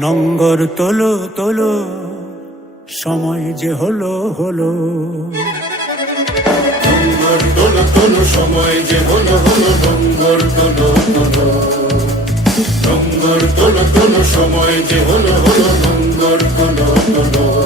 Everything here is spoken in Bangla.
নঙ্গর তোলো তোলো, সময় যে হলো হলো। নঙ্গর তোলো তোলো, সময় যে হলো হলো। নঙ্গর তোলো তোলো, নঙ্গর তোলো তোলো, সময় যে হলো হলো। নঙ্গর তোলো তোলো।